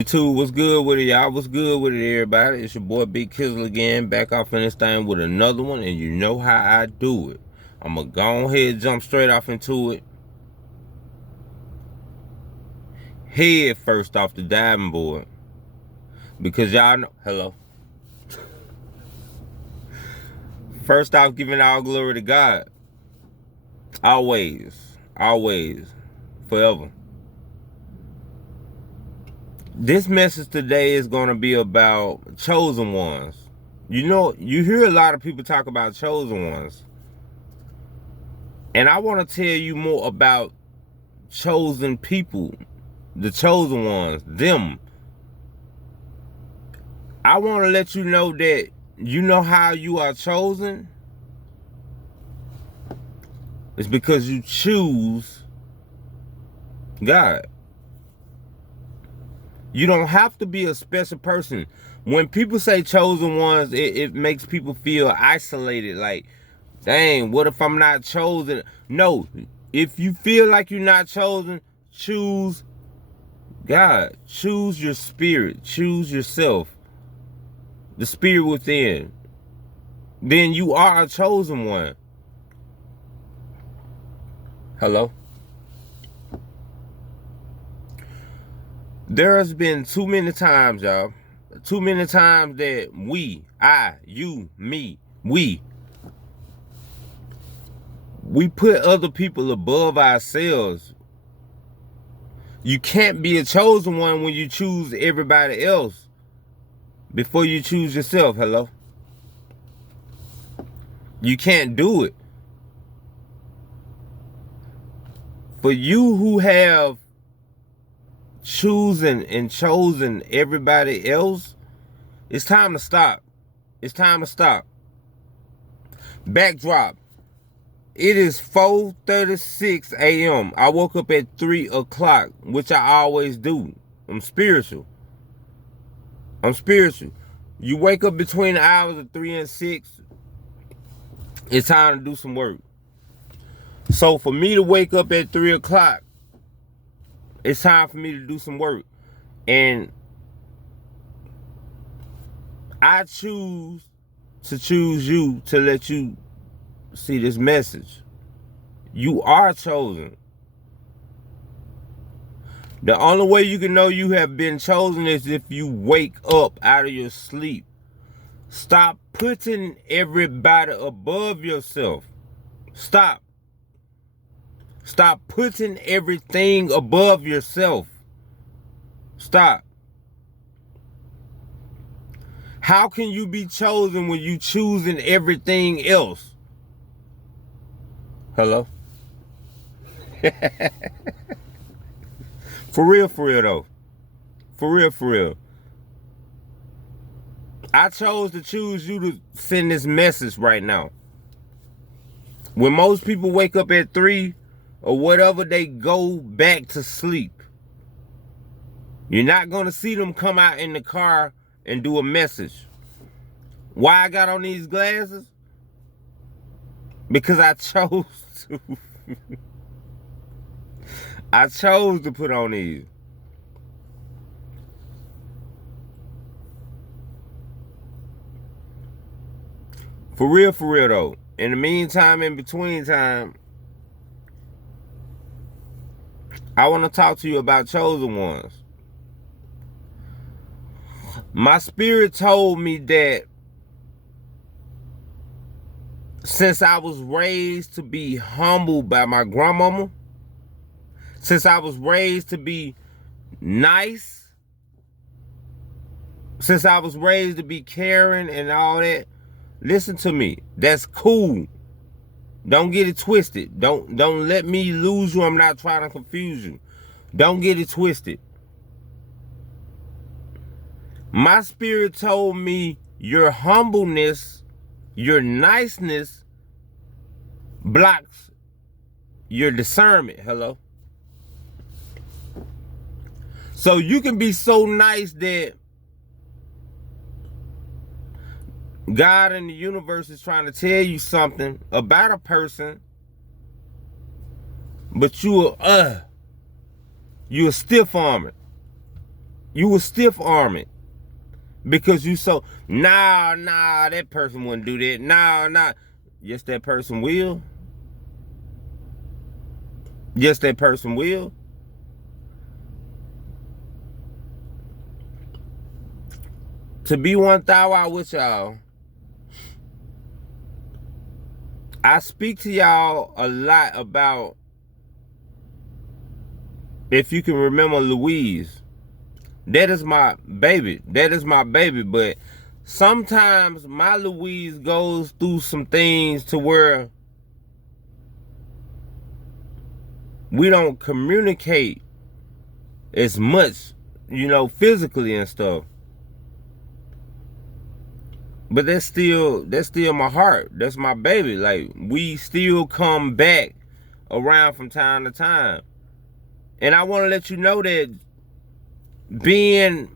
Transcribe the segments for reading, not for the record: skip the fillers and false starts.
YouTube, what's good with it, y'all? What's good with it, everybody? It's your boy Big Kizzle again, back off in this thing with another one, and you know how I do it. I'm gonna go ahead and jump straight off into it. Head first off the diving board. Because y'all know, hello. First off, giving all glory to God. Always, forever. This message today is gonna be about chosen ones. You know, you hear a lot of people talk about chosen ones. And I want to tell you more about chosen people, the chosen ones, them. I want to let you know that you know how you are chosen. It's because you choose God. You don't have to be a special person. When people say chosen ones, it makes people feel isolated. Like, dang, what if I'm not chosen? No, if you feel like you're not chosen, choose God. Choose your spirit. Choose yourself. The spirit within. Then you are a chosen one. Hello? There has been too many times, y'all. Too many times that we put other people above ourselves. You can't be a chosen one when you choose everybody else before you choose yourself. Hello? You can't do it. For you who have chosen and chosen everybody else, it's time to stop. It's time to stop. Backdrop. It is 4:36 a.m. I woke up at 3 o'clock, which I always do. I'm spiritual. You wake up between the hours of 3 and 6, it's time to do some work. So for me to wake up at 3 o'clock, it's time for me to do some work. And I choose to choose you to let you see this message. You are chosen. The only way you can know you have been chosen is if you wake up out of your sleep. Stop putting everybody above yourself. Stop. Stop putting everything above yourself. Stop. How can you be chosen when you choosing everything else? Hello? For real though. For real. I chose to choose you to send this message right now. When most people wake up at 3 or whatever, they go back to sleep. You're not going to see them come out in the car and do a message. Why I got on these glasses? Because I chose to. I chose to put on these. For real though. In the meantime, in between time, I want to talk to you about chosen ones. My spirit told me that since I was raised to be humbled by my grandmama, since I was raised to be nice, since I was raised to be caring and all that, listen to me. That's cool. Don't get it twisted. Don't let me lose you. I'm not trying to confuse you. Don't get it twisted. My spirit told me your humbleness, your niceness blocks your discernment. Hello? So you can be so nice that God and the universe is trying to tell you something about a person, but you're stiff arm it. You will stiff arm it. Because you so, nah, that person wouldn't do that. Nah. Yes, that person will. Yes, that person will. To be 1,000 with y'all, I speak to y'all a lot about, if you can remember Louise. That is my baby. That is my baby. But sometimes my Louise goes through some things to where we don't communicate as much, physically and stuff. But that's still my heart. That's my baby. Like, we still come back around from time to time. And I want to let you know that being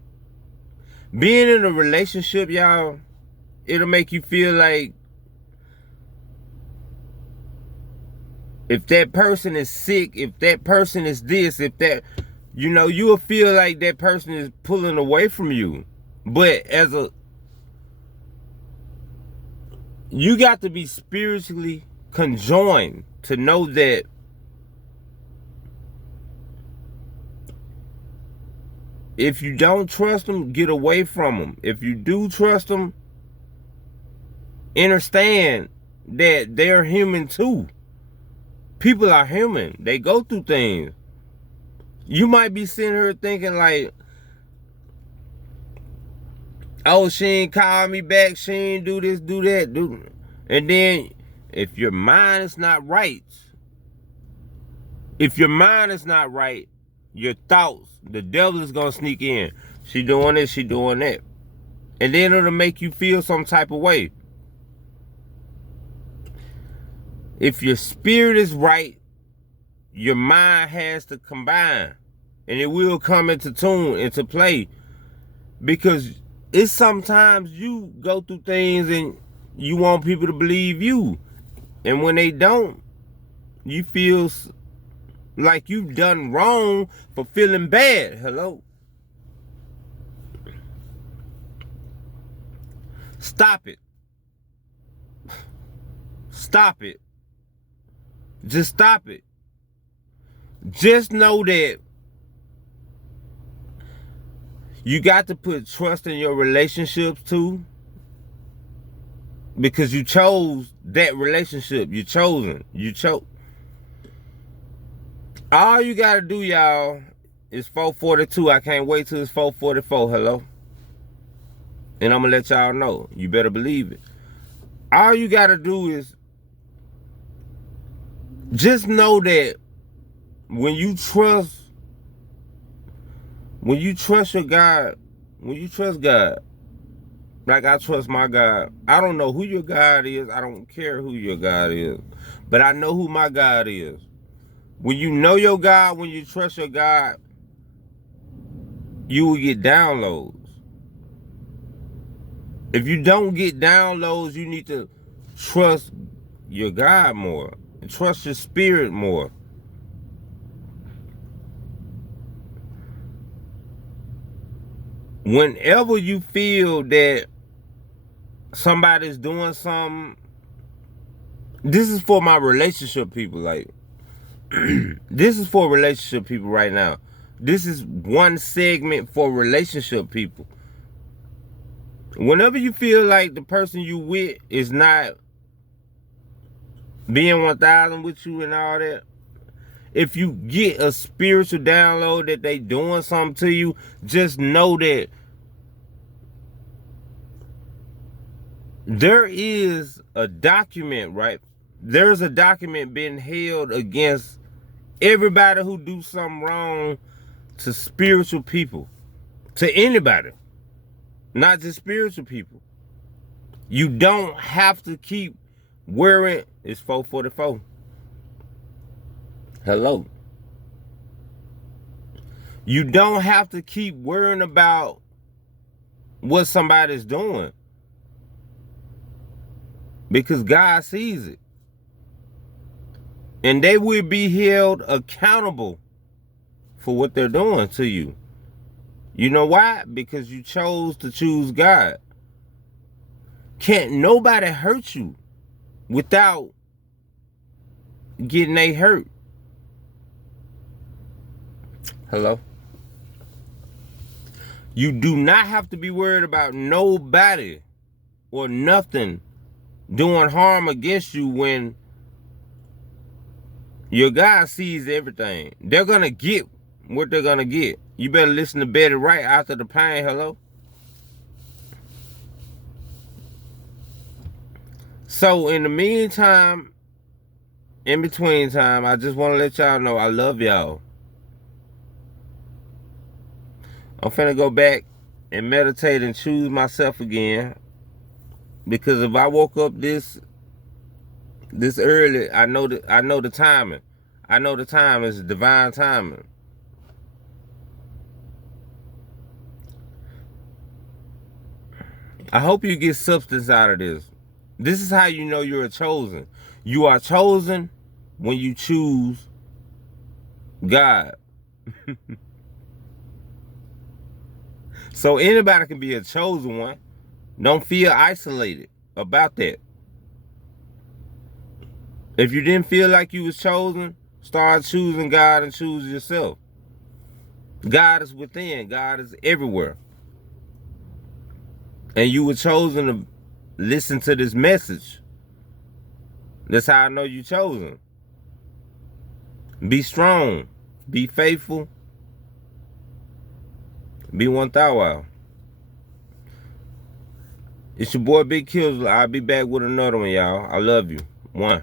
in a relationship, y'all, it'll make you feel like if that person is sick, if that person is this, if that, you'll feel like that person is pulling away from you. But you got to be spiritually conjoined to know that if you don't trust them, get away from them. If you do trust them, understand that they're human too. People are human. They go through things. You might be sitting here thinking like, oh, she ain't call me back, she ain't do this, do that, do. And then if your mind is not right, your thoughts, the devil is gonna sneak in. She doing this, she doing that. And then it'll make you feel some type of way. If your spirit is right, your mind has to combine. And it will come into tune, into play. Because it's sometimes you go through things and you want people to believe you. And when they don't, you feel like you've done wrong for feeling bad. Hello? Stop it. Stop it. Just stop it. Just know that you got to put trust in your relationships too. Because you chose that relationship. You chosen. You chose. All you got to do, y'all, is 442. I can't wait till it's 444. Hello? And I'm going to let y'all know. You better believe it. All you got to do is just know that when you trust your God, when you trust God, like I trust my God. I don't know who your God is. I don't care who your God is. But I know who my God is. When you know your God, when you trust your God, you will get downloads. If you don't get downloads, you need to trust your God more. And trust your spirit more. Whenever you feel that somebody's doing something, this is for my relationship people, like, this is for relationship people right now. This is one segment for relationship people. Whenever you feel like the person you with is not being 1,000 with you and all that, if you get a spiritual download that they doing something to you, just know that there is a document, right? There's a document being held against everybody who do something wrong to spiritual people. To anybody. Not just spiritual people. You don't have to keep wearing, it's 444. Hello. You don't have to keep worrying about what somebody's doing. Because God sees it. And they will be held accountable for what they're doing to you. You know why? Because you chose to choose God. Can't nobody hurt you without getting they hurt. Hello? You do not have to be worried about nobody or nothing doing harm against you when your God sees everything. They're going to get what they're going to get. You better listen to Betty Wright after the pain. Hello? So in the meantime, in between time, I just want to let y'all know I love y'all. I'm finna go back and meditate and choose myself again. Because if I woke up this early, I know the timing. I know the time is divine timing. I hope you get substance out of this. This is how you know you're chosen. You are chosen when you choose God. So anybody can be a chosen one. Don't feel isolated about that. If you didn't feel like you was chosen, start choosing God and choose yourself. God is within. God is everywhere. And you were chosen to listen to this message. That's how I know you chosen. Be strong. Be faithful. Be 1,000. It's your boy Big Kills. I'll be back with another one, y'all. I love you. 1.